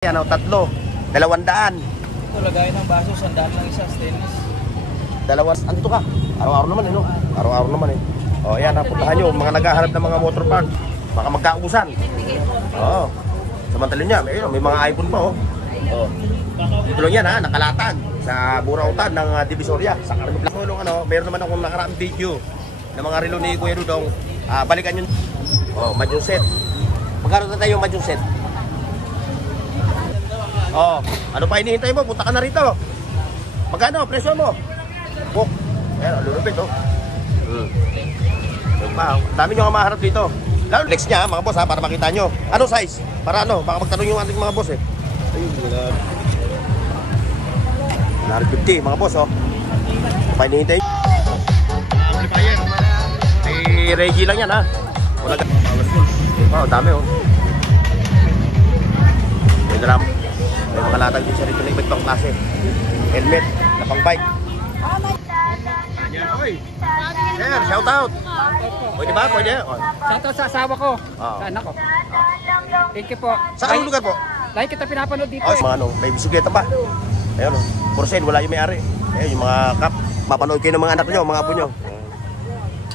Yan o, tatlo. 200. Ito, lagayan ng baso, 100 lang isa, stainless. Andito ka. Araw-araw naman no? Araw-araw naman O, yan ha, puntahan nyo. Mga naghahanap ng mga motor park. Baka magkaubusan. Oo. Samantalin niya, may mga iPhone pa Dito lang yan ha, nakalatag sa burautan ng Divisoria. Sa Carmen Plaza. Meron naman akong nakaraang video ng mga relo ni Kuya Dudong. Balikan nyo. Majong set. Magkano na tayo majong set? Ano pa hinihintay mo? Punta ka na rito. Magkano? Presyo mo? Book. Ayan, lulupit Dami nyo nga maharap dito. Lalo flex niya mga boss para makita nyo. Ano size? Para baka magtanong yung ating mga boss Ayun, 150 mga boss Pa hinihintay. Amplifier. May Reggie lang yan Wala dami May drum. May mga latag din siya rito na iba't ibang klase. Helmet, na pang bike. Ayan, oy. Sir, shout out. Pwede ba? Pwede? Shout out sa asawa ko. Sa anak ko. Thank you po. Saan lugar po? Lagi kita pinapanood dito. May bisikleta pa. Ayun Porcel, wala yung may-ari. Ayun, yung mga kap. Mapanood kayo ng mga anak nyo, mga apo nyo.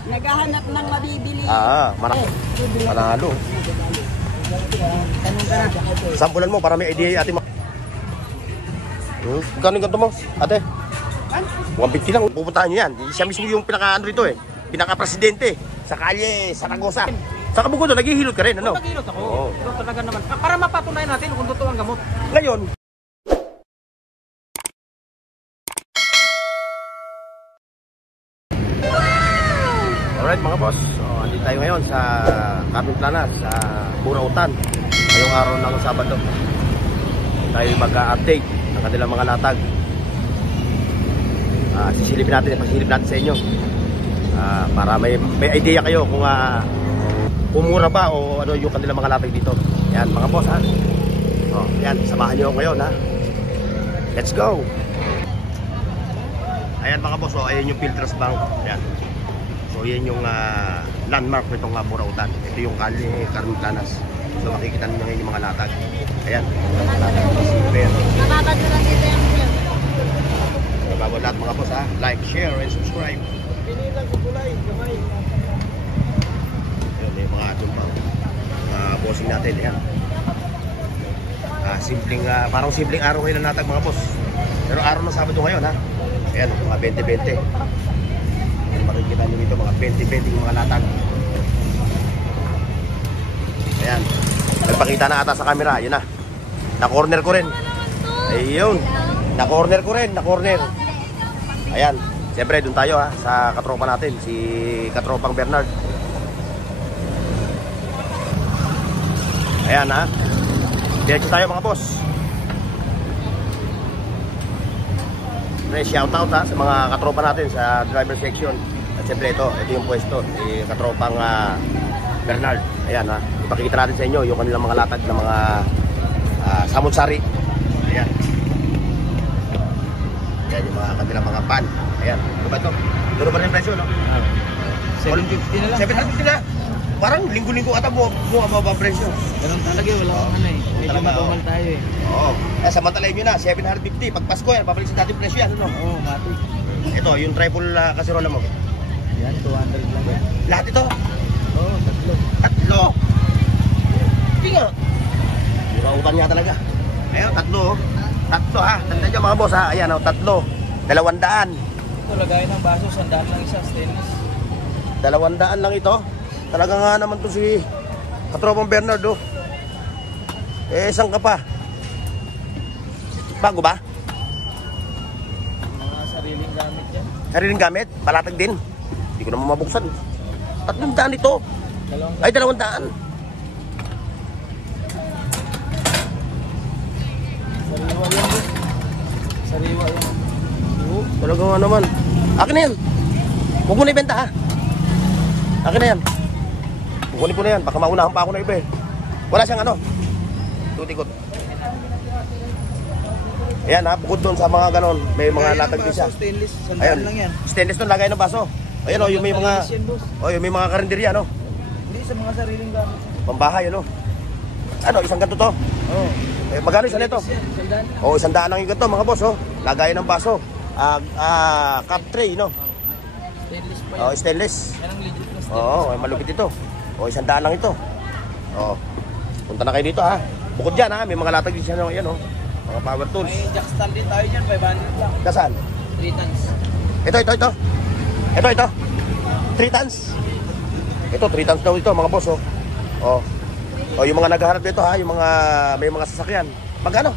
Naghahanap ng mabibili. Manalo. Sampulan mo para may idea ate mo. Magkano ganito mo, ate? 150 lang. Pupuntahan nyo yan. Siya mismo yung pinaka-ano rito pinaka-presidente sa kalye Saragosa. Sa Kabugod, naghihilot ka rin, ano? Naghihilot ako. Ito talaga naman. Para mapatunayan natin kung totoo ang gamot. Ngayon, alright mga boss, andito tayo ngayon sa Carmen Plaza, sa Burautan. Ngayong araw ng Sabado. Tayo mag-update ng kanilang mga latag. Sisilipin natin, pasilip natin sa inyo. Para may idea kayo kung mura ba o ano yung kanilang mga latag dito. Yan mga boss yan, samahan nyo ngayon Let's go! Ayan mga boss, ayan yung Filters Bank. Yan. So yan yung landmark nitong Burautan. Ito yung kalye Carmen Plaza. So makikita niyo ngayon yung mga latag. Ayan. Nakakatulang dito yung film. Bago lahat mga boss like, share, and subscribe. Pinilang ko kulay, gamay. Ayan, may mga atong bossing natin. Ayan. Parang simpleng araw ngayon ang latag mga boss. Pero araw ng Sabado ngayon Ayan, mga 20-20. Makikita nyo dito mga 20-20 yung mga latag. Ayan. Nagpakita na ata sa camera. Yun na-corner ko rin. Ayun. Na-corner ko rin. Na-corner. Ayan. Siyempre dun tayo sa katropa natin. Si katropang Bernard. Ayan diretso tayo mga boss. Shoutout sa mga katropa natin sa driver section. At siyempre ito yung pwesto si katropang Bernard. Ayan ipakita natin sa inyo yung kanilang mga latag na mga samunsari. Ayan. Ayan yung mga kanilang mga pan. Ayan. Ano ba ito? Doon ba rin presyo 750 na lang. 750 na. Parang linggo-linggo ata bumaba ang presyo. Ganun talaga, wala kang medyo matumal tayo Oo. Samantalayin nyo na, 750. Pag Pasko yan, babalik sa dating presyo yan, Oo, mati. Ito, yung triple kaserola mo. Yan, 200 lang yan. Lahat ito? Oo, tatlo. Tatlo? Hindi nga. Burautan nga talaga. Ayun, tatlo. Tatlo Tanda nyo mga boss Ayan tatlo. 200. Ito, lagayan ng baso, 100 lang isa, stainless. 200 lang ito. Talaga nga naman to si katropang Bernardo. Saan ka pa? Bago ba? Mga sariling gamit yan. Sariling gamit? Palatag din? Hindi ko naman mabuksan. 300 ito. Ay 200. Sariwa yan. Sariwa yan. Talaga nga naman. Akin na yan. Huwag mo na ibenta Akin na yan. Kukunin ko na yan. Baka maunahan pa ako na iba Wala siyang tutikot. Ayan bukod doon sa mga ganon. May mga latag din siya. Stainless, Ayan. lang yan. Stainless doon, lagay ng baso. Ayan yung may mga yung may mga karinderya Hindi sa mga sariling gamit. Pambahay Isang ganito to. Oo. Eh, magkano isa nito? Oh, 100 lang yung ganito mga boss, oh. Lagayan ng baso. Cup tray, no? Stainless pa Oh, stainless. Yan ang legit na Oo, malupit ito. Oh, 100 lang ito. Oh. Punta na kayo dito, ha. Bukod dyan, ha, may mga latag din siya, no? Yan, oh. Mga power tools. May jack stand din tayo dyan, 500 lang. Nasaan? 3 tons. Ito. 3 tons. Ito, 3 tons daw ito, mga boss, oh. Oh. Oh, yung mga naghahanap dito, ha, yung mga may mga sasakyan. Magkano?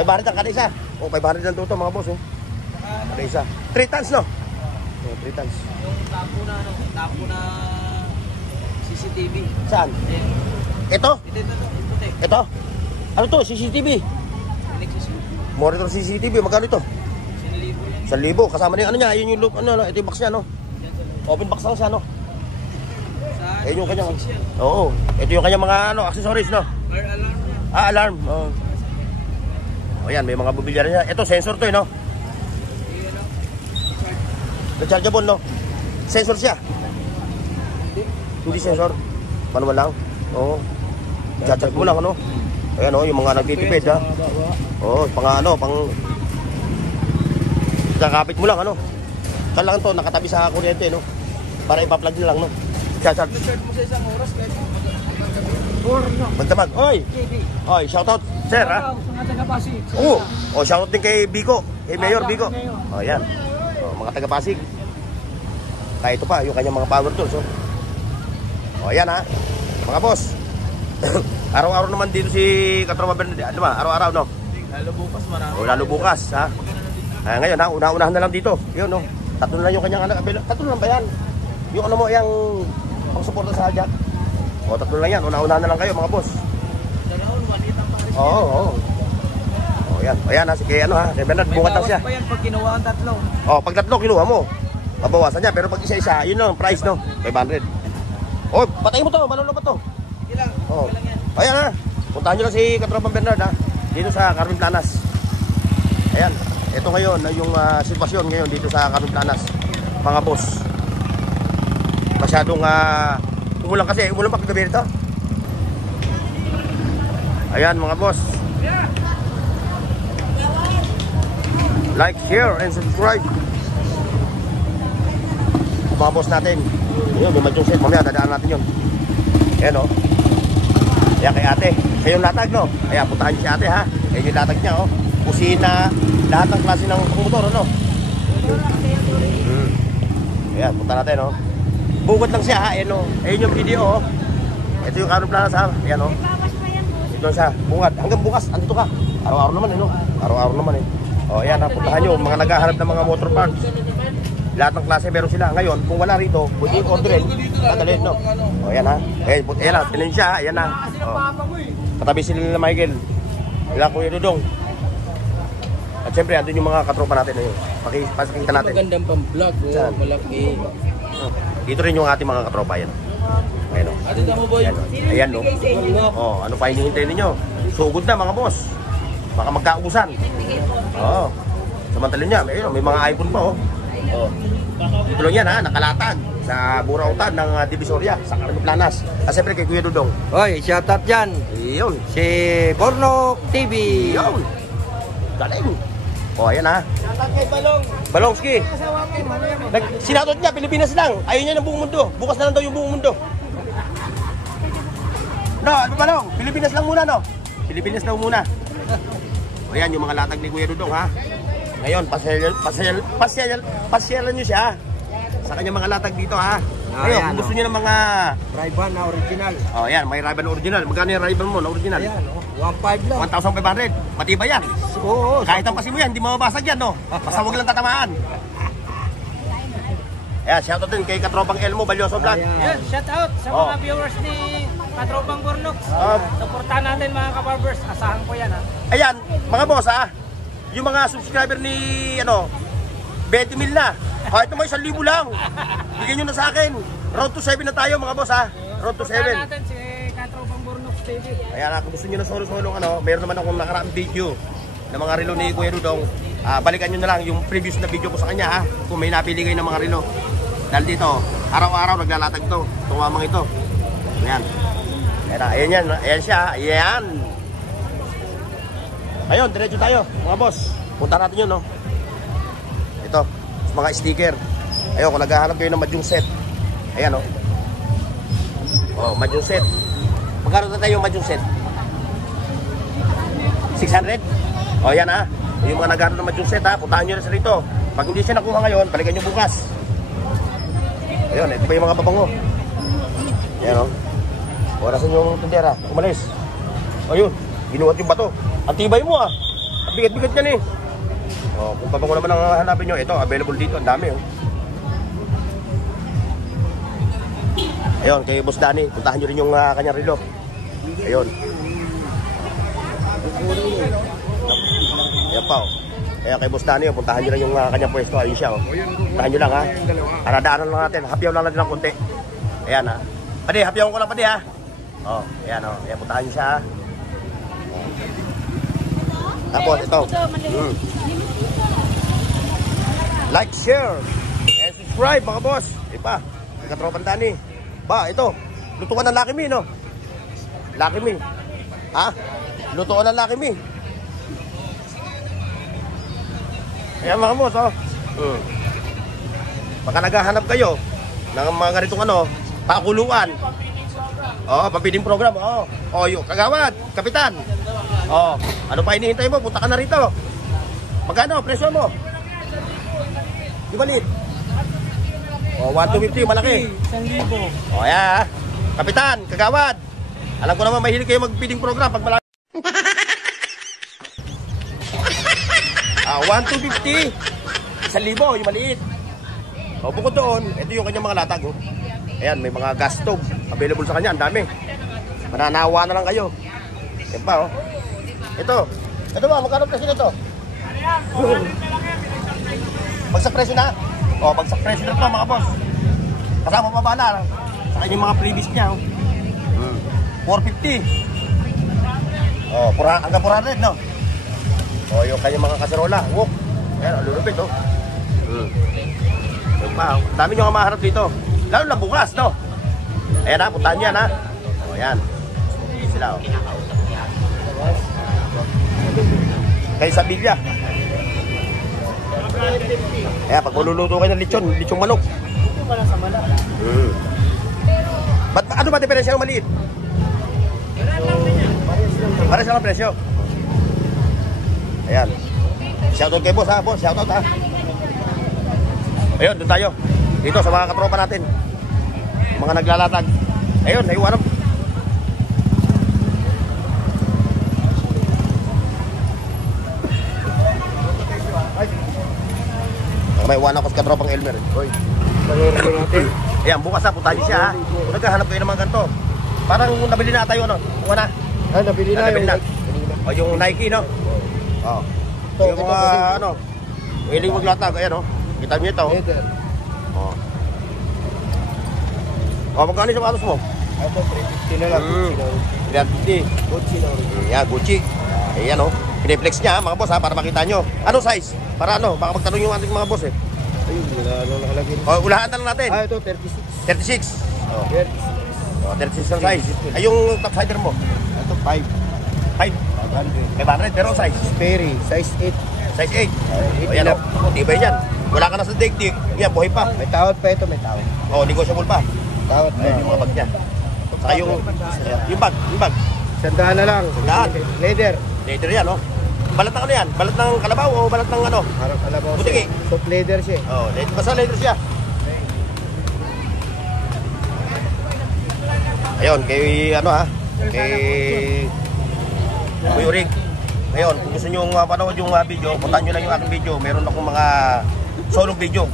500 ang kada isa. Oh, 500 lang ito, mga boss, oh. Kada isa. 3 tons, no? Oh, 3 tons. Yung tapo na CCTV. Saan? Ito? Puti. Ito? Ano to? CCTV? Monitor CCTV, magkano ito? 1,000. Kasama na yung ano niya, yun yung loop, ano, ito yung box niya, no? Open box lang siya, no? Ayun yung kanyang, oo. Ito yung kanyang mga, ano, accessories, no? Alarm. Alarm, oo. O yan, may mga bubilya rin siya. Ito, sensor to, no? Rechargeable, no? Sensor siya. Hindi sensor. Manual lang. Oo. Charge mo lang, ano? Ayan, oh, yung mga nagtitipid, ha? Oo, pang kakapit mo lang, ano? Saan lang to, nakatabi sa kuryente, no? Para ipa-plug nyo lang, no? Charge Charge mo sa isang oras kahit magdamag. Oy! Oy, shoutout, sir, ha? sa mga taga-Pasig. Oo. Oh, shoutout din kay Biko. Kay Mayor Biko. Oh, yan. Oh, mga taga-Pasig. Kaya ito pa, yung kanyang mga power tools, oh. Oh, yan, ha? Mga boss. Araw-araw naman dito si Katropa Bernard. Ano ba? Araw-araw, no? Lalo bukas marami. O, lalo bukas, ha? Ngayon, ha? Una-unahan na lang dito. Yun, no? Tatlo na lang yung kanyang anak. Tatlo lang ba yan? Yung ano mo, yung pang-suporta sa Jack. O, tatlo lang yan. Una-unahan na lang kayo, mga boss. Dalawang manit ang pares. Oo. O, yan. O, yan, ha? Sige, ano, ha? Kay Bernard, bungat lang siya. May bawas pa yan pag kinuha ang tatlo. O, pag tatlo, kinuha mo. Mabawasan niya. Pero pag isa-isa, yun lang, price, no? 500. O, patay mo to. Malulong pa to. Sige lang. Oo. Okay lang yan. Ayan, ha? Puntahan nyo lang si Katropa Bernard, ha? Dito sa Carmen Planas. Ayan. Ito ngayon, yung sitwasyon ngayon dito sa Carmen Planas. Mga boss. Masyadong umulan kasi. Umulan pa kagabi rito. Ayan, mga boss. Like, share, and subscribe. Mga boss natin. Ayun, may madyong set. Mamaya, dadaan natin yun. Ayan, o. Ayan kay ate. Sa yung latag, no? Ayan, puntahan niyo si ate, ha? Ayan yung latag niya, oh. Kusina, lahat ng klase ng motor, ano? Ayan, punta natin, oh. Bukod lang siya, ha? Ayan, oh. Ayan yung video, oh. Ito yung Carmen Planas, ha? Ayan, oh. Ito siya. Bungad. Hanggang bukas, andito ka. Araw-araw naman, eh, no? Araw-araw naman, eh. Oh, ayan, ha? Puntahan nyo. Mga naghahanap ng mga motor parts. Lahat ng klase meron sila. Ngayon, kung wala rito, pwede yung orderin. Tagalin, no? O, ayan, ha? Ayan, ha? Tinan siya, ha? Ayan, ha? O. Katabi sila nila Michael. Sila Kuya Dudong. At syempre, andun yung mga katropa natin na yun. Pakikita natin. Magandang pang-vlog, Saan? malaki. Dito rin yung ating mga katropa, yan. Ayan, o. Ate mo boy. Ayan, o. Ayan, no? O, ano pa hinihintay ninyo? Sugod na, mga boss. Baka magkausan. Oo. Samantalin niya, may mga iPhone pa, oh. Oh. Dito lang yan, ha, nakalatag sa Burautan ng Divisoria sa Carmen Planas. At siyempre kay Kuya Dudong. Oy, shoutout dyan. Iyon. Si Bornok TV. Iyon. Galing. O, ayan, ha. Shoutout kay Balong. Balongski. Sinatot niya, Pilipinas lang. Ayaw niya ng buong mundo. Bukas na lang daw yung buong mundo. No, ano Balong? Pilipinas lang muna, no? Pilipinas daw muna. O, ayan yung mga latag ni Kuya Dudong, ha. Ngayon, pasyalan nyo siya sa kanyang mga latag dito, ha. Ngayon, ayan, kung gusto nyo ng mga... Ray-Ban na original. Oh, ayan, may Ray-Ban original. Magkano yung Ray-Ban mo na original? Ayan, 1.5 lang. 1,500. Pati ba yan? Oo. Kahit ang pasin mo yan, hindi mababasag yan, no? Basta huwag lang tatamaan. Ayan, shoutout din kay Katropang Elmo, Balyoso Vlog. Yan, shoutout sa mga viewers ni Katropang Bornok. Suportahan natin mga kabarbers. Asahan ko yan, ha. Ayan, mga boss, ha? Yung mga subscriber ni, 20 mil na. Kahit naman 1,000 lang. Bigyan nyo na sa akin. Road to 7 na tayo, mga boss, ha? Road to 7. Suportahan natin si Katropang Bornok TV. Ayan, kung gusto nyo na solo-solong, meron naman akong nakaraang video ng mga relo ni Kuya Dudong. Balikan nyo na lang yung previous na video ko sa kanya, ha? Kung may napili kayo ng mga relo. Dahil dito, araw-araw naglalatag to. Tumamang ito. Ayan. Ayan yan. Ayan siya. Ayan. Ayun, diretso tayo, mga boss. Punta natin yun, no? Ito, mga sticker. Ayun, kung naghahanap kayo ng Mahjong set. Ayan, no? Oh, Mahjong set. Magkano na tayo yung Mahjong set? 600? Oh, yan ha. Yung mga naghahanap ng Mahjong set ha, puntahan nyo na sa rito. Pag hindi siya nakuha ngayon, balikan nyo bukas. Ayun, ito pa yung mga babango. Ayan, no? Orasan yung tindera, umalis. Ayun, ginuwat yung bato. Ang tibay mo ah. Ang bigat-bigat yan eh. Oh, kung pabango naman ang hanapin nyo, ito, available dito. Ang dami oh. Ayun, kay Boss Danny, puntahan nyo rin yung kanyang relo. Ayun. Ayan pa oh. Ayan kay Boss Danny, puntahan nyo lang yung kanyang pwesto. Ayun siya oh. Puntahan nyo lang ha. Aradaanan lang natin, hapyaw lang natin ng konti. Ayan ha. Pwede, hapyaw ko lang pwede ha. Oh, ayan oh. Ayan, puntahan nyo siya ha. Tapos ito. Like, share, and subscribe mga boss. Iba, Katropan Danny. Ba, ito. Lutuan ng Lucky Me, no? Lucky Me. Ha? Lutuan ng Lucky Me. Ayan mga boss, oh. Baka naghahanap kayo ng mga ganitong ano, pakuluan. Oh, papiling program. Oh, oh, yung kagawad, kapitan. Oh, ano pa hinihintay mo? Punta ka na rito. Magkano presyo mo? Di balit. Oh, 1,250 malaki. 1,000. Oh, yeah. Kapitan, kagawad. Alam ko naman mahilig kayo mag-feeding program pag malaki. 1,250. 1,000 yung maliit. Oh, bukod doon, ito yung kanyang mga latag. Oh. Ayan, may mga gas stove available sa kanya, ang dami. Mananawa na lang kayo. Yan pa, oh. Ito ba, magkano presyo nito? Bagsak presyo na? O, bagsak presyo na ito, mga boss. Kasama pa ba na? Sa kanyang mga previous niya, oh. 450. O, hanggang 400, no? O, yung kanyang mga kaserola. Wok. Ayan, alulupit, oh. Yan pa, oh. Dami nyo nga maharap dito. Lalo na bukas, no? Ayan ha, puntahan niyan ha. O, ayan. Sila, oh. Kay Sabilya. Ayan, pag maluluto kayo ng lechong manok. Ba't, ano ba diferensya ng maliit? Pares lang ang presyo. Ayan. Shoutout kay boss ha, boss. Shoutout ha. Ayun, doon tayo. Dito sa mga katropa natin. Mga naglalatag. Ayun, naiwanap. May iwanan ko sa katropang Elmer. Oy. natin. Ayan, bukas ha, puntahan niyo siya ha. Kung naghahanap kayo naman ganito. Parang nabili na tayo, ano? Kung na? Ay, nabili na yung O, yung Nike, no? Oo. Yung mga, ano, hiling maglatag, ayan, no? Kita niyo ito. Oo. O, magkano yung sapatos mo? Ito, 350 na lang. 350. Gucci na rin. Yeah, Gucci. Ayan, no? Piniplex niya, mga boss, ha, para makita nyo. Ano size? Para ano? Baka magtanong yung ating mga boss, eh. Ayun, wala lang nakalagay. O, ulahan na lang natin. Ah, ito, 36. 36. O, 36. o 36 ang size. Ay, yung top sider mo? Ito, 5. 5. 500, pero size? Sperry, size 8. Size 8. O, yan, o. Tibay yan. Wala ka na sa dig-dig. Yan, buhay pa. May tawad pa ito, may tawad. O, negotiable pa. Tawad pa. Ayan, yung mga bag niya. Saka yung bag. Sandaan na lang. Sandaan. Leather. Leather yan, o. Balat ng ano yan? Balat ng kalabaw o balat ng ano? Harap alabaw. Butiki. Soft leather siya. Oh, basta leather siya. Ayun, kay ano ha? Kay Kuya Rick. Ayun, kung gusto nyo panood yung video, puntahan nyo lang yung aking video. Meron akong mga solo video.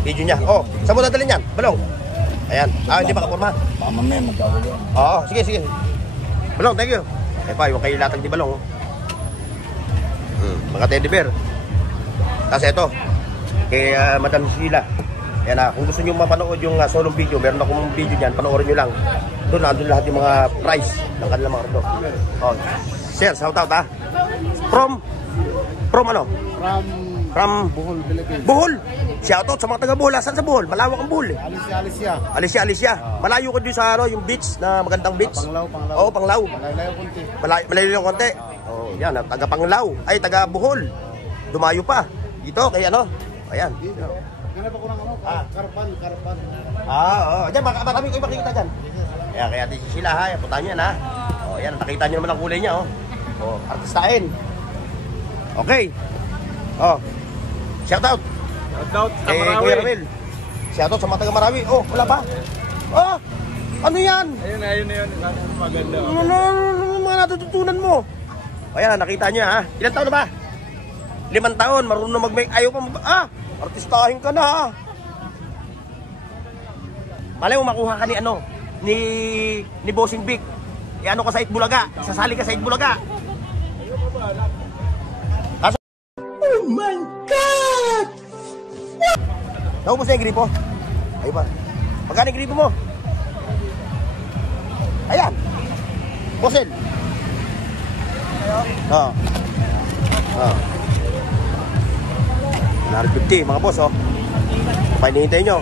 Video niya. Oh, saan mo dadalhin yan? Balong. Ayan. Ah, hindi pa kaporma. Mamaya magkawal yan. Oo, sige. Balong, thank you. Eh pa, yung kay latag di Balong. Mga teddy bear. Tapos ito, kay Madam Sheila. Yan na, kung gusto nyo mapanood yung solo video, meron akong video dyan, panoorin nyo lang. Doon, nandun lahat yung mga price ng kanilang mga ordo. Oh, sir, shout out ha. From ano? From Bohol, Philippines. Bohol. Shout out sa mga taga Bohol. Saan sa Bohol? Malawak ang Bohol eh. Alicia. Malayo ko din sa ano, yung beach na magandang beach. Panglaw. Oo, Panglaw. Malayo konti. Malayo yung konti. Oh, yan, taga Panglao. Ay, taga Bohol. Dumayo pa. Dito, kay ano? Ayan. Ganap ako ng ano, karpan. Oo. Diyan, marami ko makikita dyan. Kaya di sila ha. Puntahan nyo yan ha. Oh, yan, nakita nyo naman ang kulay niya, oh. Oh, artistain. Okay. Oh. Shout out. Shoutout sa Kuya Marawi. Ramil. Shout out sa mga taga Marawi. Oh, wala pa. Oh, ano yan? Ayun na yun. Maganda. Ano mga natututunan mo? Ayan, nakita niyo ha. Ilan taon na ba? 5 taon, marunong na mag-make. Ayaw pa artistahin ka na ha. Malay mo makuha ka ni ano, ni Bossing Big. Ano ka sa Itbulaga, sasali ka sa Itbulaga. Oh my God! Naubos na yung gripo? Ayun ba? Magkano yung gripo mo? Ayan. Bossel. Oo. 150 mga boss, oh. Pahinihintay nyo.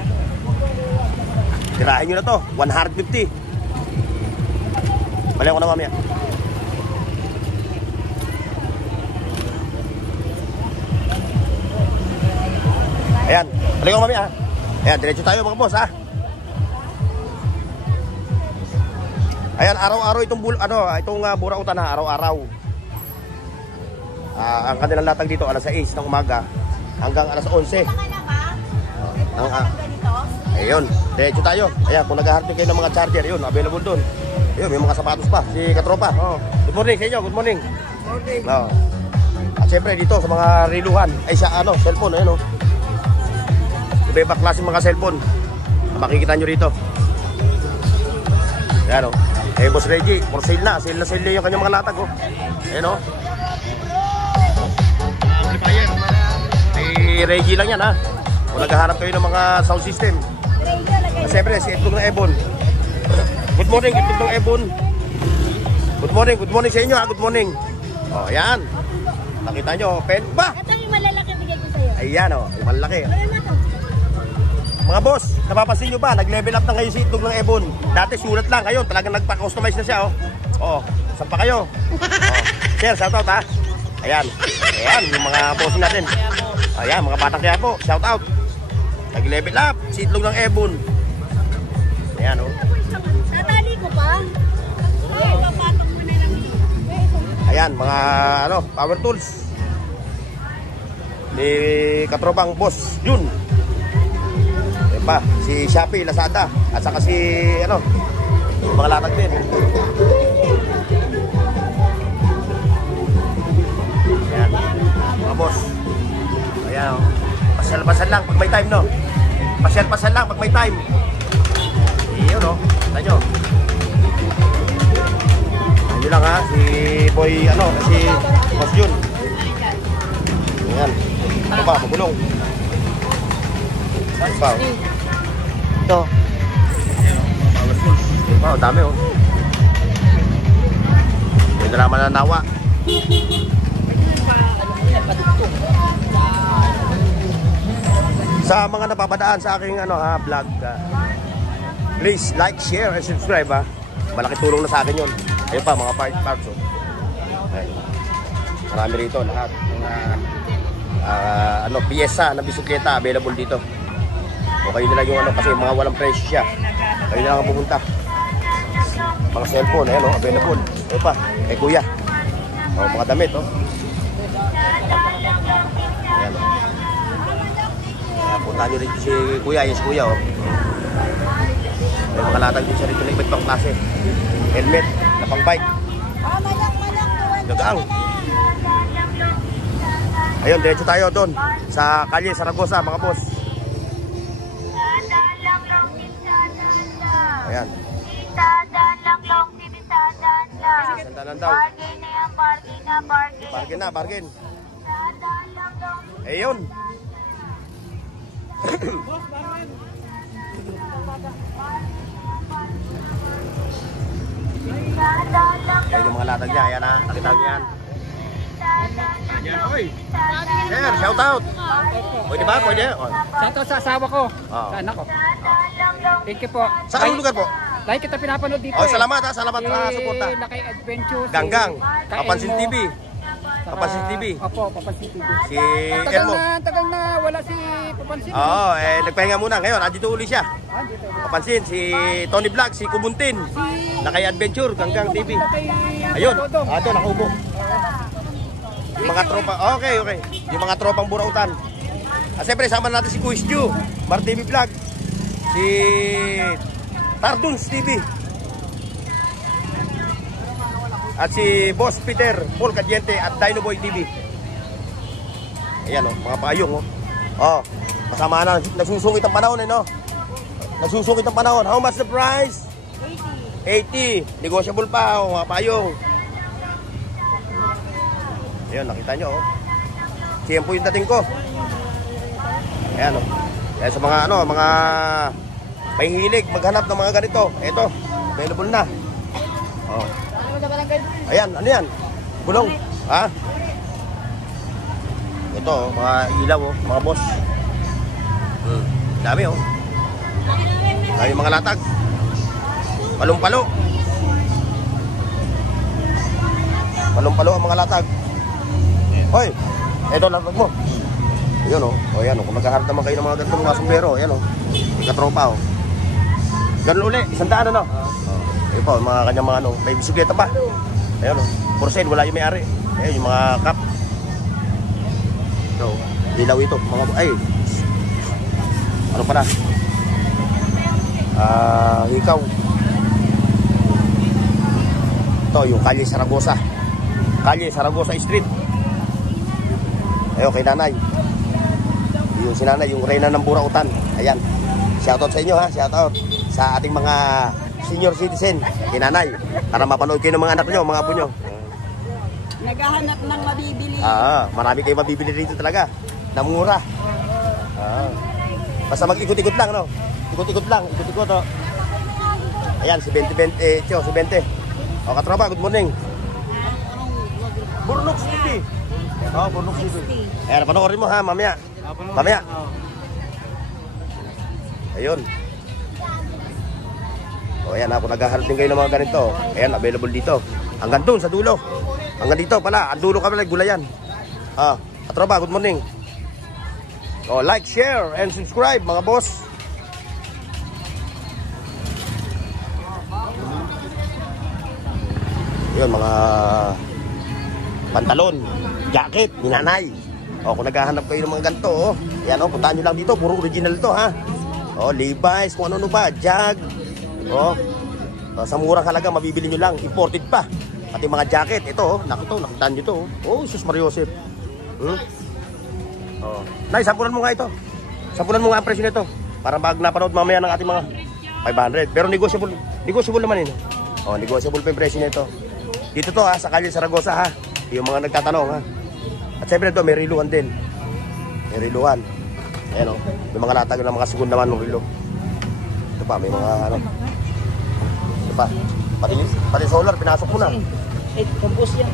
Tirahin nyo na to. 150. Balik ko na mamaya. Ayan. Balik ko mamaya. Ayan, diretso tayo mga boss, ha. Ayan, araw-araw itong burautan ha, araw-araw. Ang kanilang latag dito alas 6 ng umaga hanggang alas 11. Ayun, diretso tayo. Ayan, kung naghahanap kayo ng mga charger, yun, available doon. Ayun, may mga sapatos pa, si Katropa. Oh. Good morning sa inyo, good morning. Okay. Oh. At syempre dito sa mga riluhan, ay sa cellphone, ayun, oh. Iba-iba klase mga cellphone. Makikita nyo rito. Ayan, oh. Eh, Boss Reggie, for sale na. Sale na yung kanyang mga latag, oh. Ayan, oh. Si Reggie lang yan, ha. Kung naghahanap kayo ng mga sound system. Siyempre, si Edtong ng Ebon. Good morning, Edtong ng Ebon. Good morning sa inyo, ha. Good morning. Oh, ayan. Nakita nyo, pen ba? Ito yung malalaki bigay ko sa'yo. Ayan, oh. Yung malaki. Ano na to? Mga boss, napapansin nyo ba? Nag-level up na ngayon si Itlog ng Ebon. Dati sulat lang. Ngayon, talagang nagpa-customize na siya, oh. Oh, saan pa kayo? Oh. Sir, shoutout, ha? Ayan. Ayan, yung mga boss natin. Ayan, mga batang kaya po. Shoutout. Nag-level up si Itlog ng Ebon. Ayan, oh. Tatali ko pa. Ay, papatok mo na lang. Ayan, mga power tools. Ni Katropang Boss Jun. Pa, si Shopee, Lazada, at saka si mga latag din. Ayan, mga boss. Ayan, oh. Pasyal-pasyal lang pag may time, no? Pasyal-pasyal lang pag may time. Iyon, no? Kita nyo. Ayun lang, ha? Si Boy, si Boss Jun. Ayan. Ano ba? Magulong. Ano ba? Ito. Wow, dami, oh. May naman na nawa. Sa mga napapadaan sa aking vlog, please like, share, and subscribe, ha. Malaki tulong na sa akin yun. Ayun pa, mga parts, oh. Ayun. Marami rito, lahat. Mga piyesa na bisikleta available dito. O kayo nila yung kasi mga walang presyo siya. Kayo na lang pupunta. Mga cellphone, ayan, available. Ayun pa, kay kuya. O, mga damit, oh. Ayan, oh. Ayan, punta nyo rin si kuya. Yes, kuya, oh. May mga latag din siya rito na iba't pang klase. Helmet, na pang bike. Gagaang. Ayun, diretso tayo doon sa Kalye Saragosa, mga boss. Ayan. Sandalan daw. Bargain. Ayun. Ayan yung mga latag niya. Ayan, ha. Nakita niyo yan. Sir, shout out. Pwede ba? Pwede? Oh. Shoutout sa asawa ko. Oh. Sa anak ko. Thank you po. Sa anong lugar po? Lagi kita pinapanood dito. Oh, salamat ha. Salamat sa suporta. Laki Adventures. Ganggang. Kay Papansin Elmo. TV. Papansin TV. Opo, Papansin TV. Si Tagal Elmo. tagal na wala si Papansin. Oo, nagpahinga muna. Ngayon, andito uli siya. Dito. Papansin, si Tony Vlog, si Kubuntin. Nakay Adventure, Ganggang TV. Ayun. Ito, nakaupo. Yung mga tropa. Okay. Yung mga tropang burautan. Siyempre, sama natin si Kuis Ju, Mar TV Vlog. Si Tarduns TV. At si Boss Peter, Paul Cadiente at Dino Boy TV. Ayan mga payong kasama na, nagsusungit ang panahon no? Nagsusungit ang panahon. How much the price? 80. Negotiable pa mga payong. Ayan, nakita nyo Siyempo yung dating ko. Ayan Ayan sa mga mga may hilig maghanap ng mga ganito. Ito, available na. Ayan, ano yan? Bulong. Ha? Ito, mga ilaw, mga boss. Dami, Dami mga latag. Palong-palo. Palong-palo ang mga latag. Hoy, ito latag mo. Ayan, ayan, kung magkaharap naman kayo ng mga ganitong mga sombrero, ayan, katropa, Ganun uli, 100 ano? Ayun po, mga kanyang mga may bisikleta pa. Ayun for sale, wala yung may-ari. Ayun, yung mga cup. So, ilaw ito, mga, ano pa na? Hikaw. Ito, yung Calle Saragosa. Calle Saragosa Street. Ayun, kay nanay. Yung si nanay, yung reyna ng burautan. Ayan. Shoutout sa inyo ha, shoutout sa ating mga senior citizen, kinanay, para mapanood kayo ng mga anak nyo, mga apo nyo. Naghahanap ng mabibili. Marami kayo mabibili rito talaga, na mura. Basta mag-ikot-ikot lang, no? Ikot-ikot lang, ikot-ikot, Ayan, si 20, si 20. Katropa, good morning. Burnox City. Burnox City. Ayan, panoorin mo ha, mamaya. Mamaya. Ayun. Ayan, kung naghahanap din kayo ng mga ganito, ayan, available dito. Hanggang doon sa dulo. Hanggang dito pala, ang dulo kami gulayan. Katropa, good morning. Like, share, and subscribe mga boss. Ayun, mga pantalon, jacket, ninanay. Kung naghahanap kayo ng mga ganito, ayan, puntahan nyo lang dito, puro original to ha. Levi's, kung ano ba, Jag. Sa murang halaga, mabibili nyo lang. Imported pa. Pati mga jacket. Ito, nakita nyo to. Jesus Mariosep. Nay, sampulan mo nga ito. Sampulan mo nga ang presyo nito. Para pag napanood mamaya ng ating mga 500. Pero negotiable. Negotiable naman yun. Negotiable pa yung presyo nito. Dito to ha, sa Calle Saragosa ha. Yung mga nagtatanong ha. At syempre ito, may riluhan din. May riluhan. Ayan may mga latag ng mga segunda man ng rilo. Ito pa, may mga ito pa. Pati solar, pinasok mo na. Compose yan.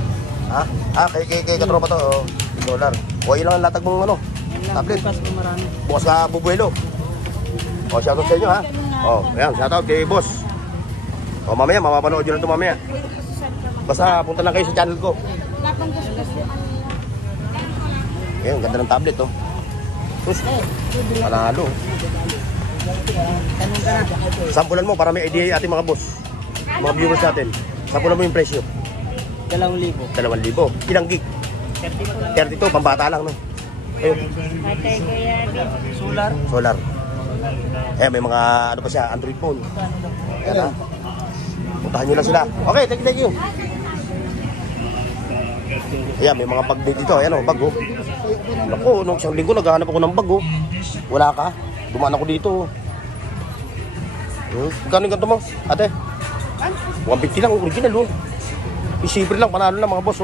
Kay katropa to, solar. Yun lang ang latag mong tablet. Bukas ka bubuelo. Shoutout sa inyo ha. Ayan, shoutout kay boss. Mamaya, mapapanood nyo na ito mamaya. Basta punta lang kayo sa channel ko. Ayan, ganda ng tablet panalo. Sampulan mo para may idea ating mga boss, mga viewers natin. Sampulan mo yung presyo. 2,000. 2,000. Ilang gig? 32, pambata lang Ayun. Solar. May mga ano pa siya, Android phone. Ayan puntahan nyo lang sila. Okay, thank you. Ayan, may mga bag dito. Ayan bag Naku, nung isang linggo naghahanap ako ng bag Wala ka. Dumaan ako dito. Gano'n ganito mo, ate? 150 lang, original Isipre lang, panalo lang mga boss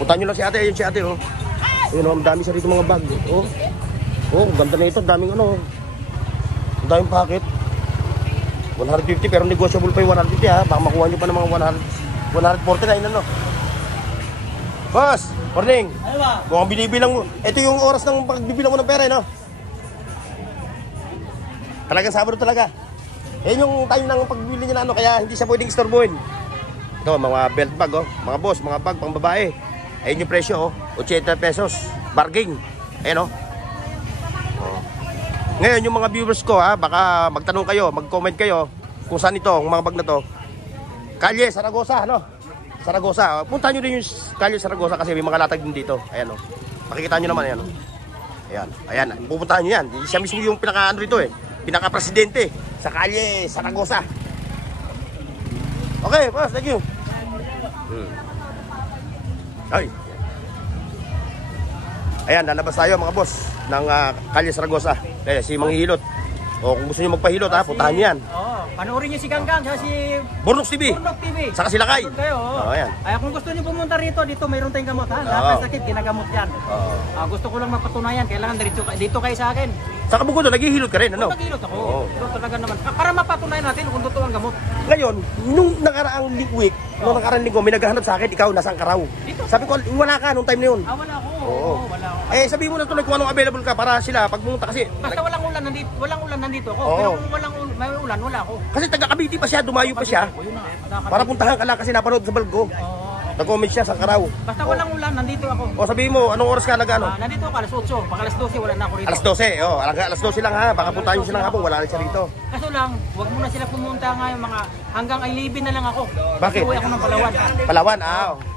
Puntahan nyo lang si ate, ayun si ate Ayun ang dami siya rito mga bag ganda na ito, daming ang daming packet 150 pero negotiable pa yung 150 ha. Baka makuha nyo pa ng mga 149 Boss, morning. Kung ang binibilang mo, ito yung oras ng pagbibilang mo ng pera, Talagang Sabado talaga. Eh yung time ng pagbili niya na ano, kaya hindi siya pwedeng istorbohin. Ito, mga belt bag, oh. Mga boss, mga bag pang babae. Ayun yung presyo, oh. 80 pesos. Bargain. Ayan, oh. Oh. Ngayon, yung mga viewers ko, ha, baka magtanong kayo, mag-comment kayo kung saan ito, ang mga bag na to. Kalye, Saragosa, ano? Saragosa. Puntahan nyo din yung Kalye, Saragosa kasi may mga latag din dito. Ayan, oh. Makikita nyo naman, ayan, oh. Ayan, ayan. Pupuntahan nyo yan. Siya mismo yung pinaka-ano rito, eh. Pinaka-presidente sa Kalye, Saragosa. Okay, boss, thank you. Ay. Ayan, lalabas tayo mga boss ng Kalye Saragosa. Kaya si Manghihilot. O kung gusto niyo magpahilot ha, puntahan niyo yan. Oo, panoorin niyo si Ganggang sa si Burnox TV. Burnox TV. Saka si Lakay. Doon kayo. Oo, ayan. Ay, kung gusto niyo pumunta rito, dito mayroon tayong gamot ha. Lahat ng sakit ginagamot yan. Gusto ko lang mapatunayan, kailangan dito kayo sa akin. Saka bukod doon, naghihilot ka rin, ano? Nag-hilot ako. Oo. Ito talaga naman. Para mapatunayan natin kung totoo ang gamot. Ngayon, nung nakaraang week, nung nakaraang linggo, may naghahanap sa akin, ikaw, nasaan ka raw? Dito. Sabi ko, wala ka nung time na yun. Wala ako. Oo. Wala ako. Eh, sabi mo na tuloy kung anong available ka para sila pag pumunta kasi. Basta walang ulan nandito ako. Oo. Pero kung may ulan, wala ako. Kasi taga Cavite pa siya, dumayo pa siya. O, yun na. Para puntahan ka lang kasi napanood sa balgo. Oo. Nag-comment siya sa karaw. Basta walang ulan, nandito ako. O sabihin mo, anong oras ka nag-ano? Nandito ako alas 8. Pag alas 12, wala na ako rito. Alas 12, oh, alas 12 lang ha. Baka puntahan nyo siya ng hapon, wala na siya rito. Kaso lang, wag muna sila pumunta ngayon mga hanggang ay libin na lang ako. Bakit? Uwi ako ng Palawan. Palawan,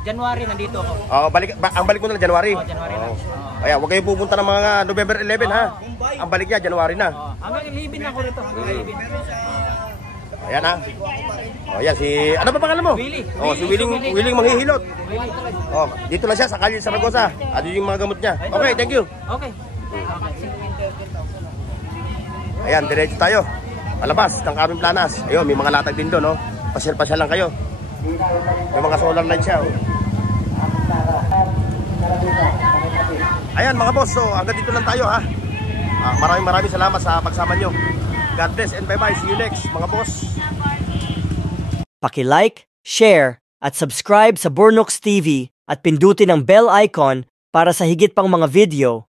January nandito ako. Oh, ang balik ko na January. January na. Ayan, huwag kayo pupunta ng mga November 11 ha. Ang balik niya, January na. Hanggang libin na ako rito. Hanggang libin. Ayan ha. Oh, yan si, ano ba pangalan mo? Willie. Oh, si Willing Manghihilot. Really? Oh, dito lang siya sa Kalye Saragosa. Ano yung mga gamot niya. Okay, thank you. Okay. Ayan, diretso tayo. Palabas ng Kaming Planas. Ayun, may mga latag din doon, no? Pasyal-pasyal lang kayo. May mga solar light siya, oh. Ayan, mga boss, so hanggang dito lang tayo, ha? Maraming salamat sa pagsama nyo. God bless and bye-bye. See you next, mga boss. Paki-like, share, at subscribe sa Burnox TV at pindutin ang bell icon para sa higit pang mga video.